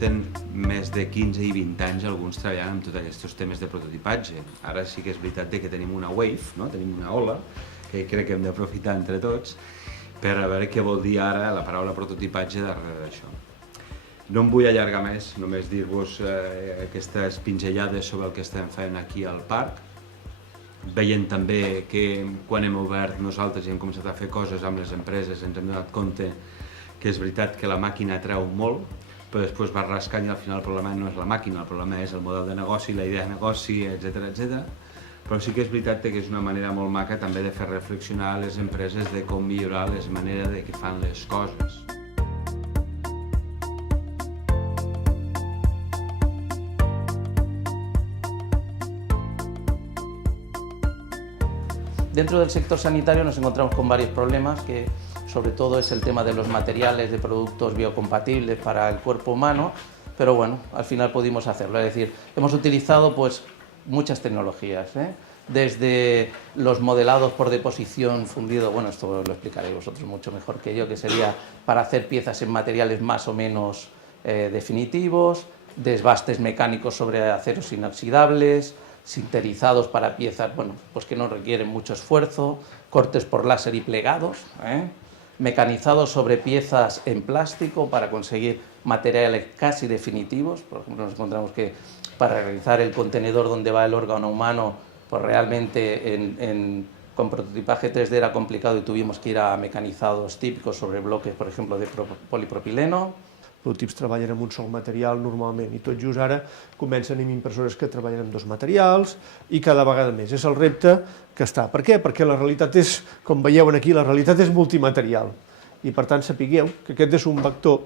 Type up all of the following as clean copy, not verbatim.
porten més de 15 i 20 anys alguns treballant amb tots aquests temes de prototipatge. Ara sí que és veritat que tenim una wave, no? Tenim una ola, que crec que hem d'aprofitar entre tots, per a veure què vol dir ara la paraula prototipatge darrere d'això. No em vull allargar més, només dir-vos aquestes pinzellades sobre el que estem fent aquí al parc. Veient també que quan hem obert nosaltres i hem començat a fer coses amb les empreses ens hem donat compte que és veritat que la màquina atreu molt, però després vas rascant i al final el problema no és la màquina, el problema és el model de negoci, la idea de negoci, etc. Però sí que és veritat que és una manera molt maca també de fer reflexionar les empreses de com millorar les maneres de que fan les coses. Dentro del sector sanitario nos encontramos con varios problemas, que sobre todo es el tema de los materiales de productos biocompatibles para el cuerpo humano, pero bueno, al final pudimos hacerlo. Es decir, hemos utilizado pues muchas tecnologías, desde los modelados por deposición fundido, bueno, esto lo explicaréis vosotros mucho mejor que yo, que sería para hacer piezas en materiales más o menos definitivos, desbastes mecánicos sobre aceros inoxidables, sinterizados para piezas pues que no requieren mucho esfuerzo, cortes por láser y plegados, mecanizados sobre piezas en plástico para conseguir materiales casi definitivos. Por ejemplo, nos encontramos que para realizar el contenedor donde va el órgano humano, pues realmente con prototipaje 3D era complicado y tuvimos que ir a mecanizados típicos sobre bloques, por ejemplo, de polipropileno. Prototips treballen amb un sol material normalment i tot just ara comencen amb impressores que treballen amb dos materials i cada vegada més. És el repte que està. Per què? Perquè la realitat és, com veieu aquí, la realitat és multimaterial i per tant sapigueu que aquest és un vector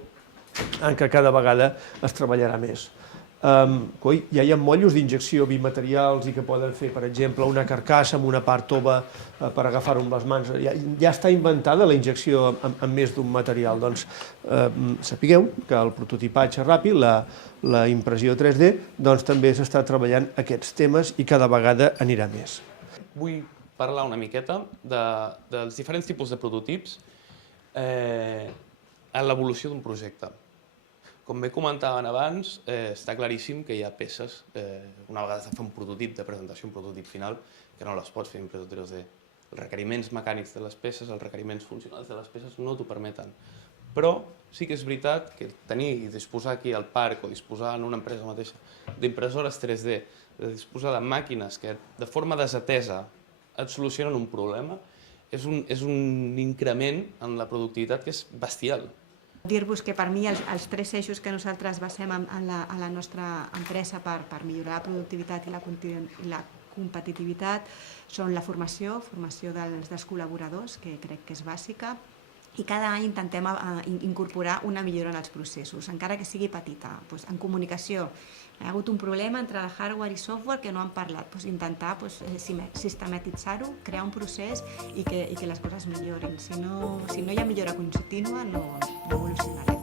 en què cada vegada es treballarà més. Ja hi ha motllos d'injecció bimaterials i que poden fer, per exemple, una carcassa amb una part tova per agafar-ho amb les mans. Ja està inventada la injecció amb més d'un material. Doncs sapigueu que el prototipatge ràpid, la impressió 3D, doncs també s'està treballant aquests temes i cada vegada anirà més. Vull parlar una miqueta dels diferents tipus de prototips en l'evolució d'un projecte. Com bé comentaven abans, està claríssim que hi ha peces, una vegada has de fer un prototip de presentació, un prototip final, que no les pots fer en impressora 3D. Els requeriments mecànics de les peces, els requeriments funcionals de les peces no t'ho permeten. Però sí que és veritat que tenir i disposar aquí al parc o disposar en una empresa mateixa d'impressores 3D, de disposar de màquines que de forma desatesa et solucionen un problema, és un increment en la productivitat que és bestial. Dir-vos que per mi els tres eixos que nosaltres basem a la nostra empresa per millorar la productivitat i la competitivitat són la formació dels col·laboradors, que crec que és bàsica, i cada any intentem incorporar una millora en els processos, encara que sigui petita. En comunicació, hi ha hagut un problema entre el hardware i software que no han parlat, intentar sistematitzar-ho, crear un procés i que les coses millorin. Si no hi ha millora contínua, no evolucionarà.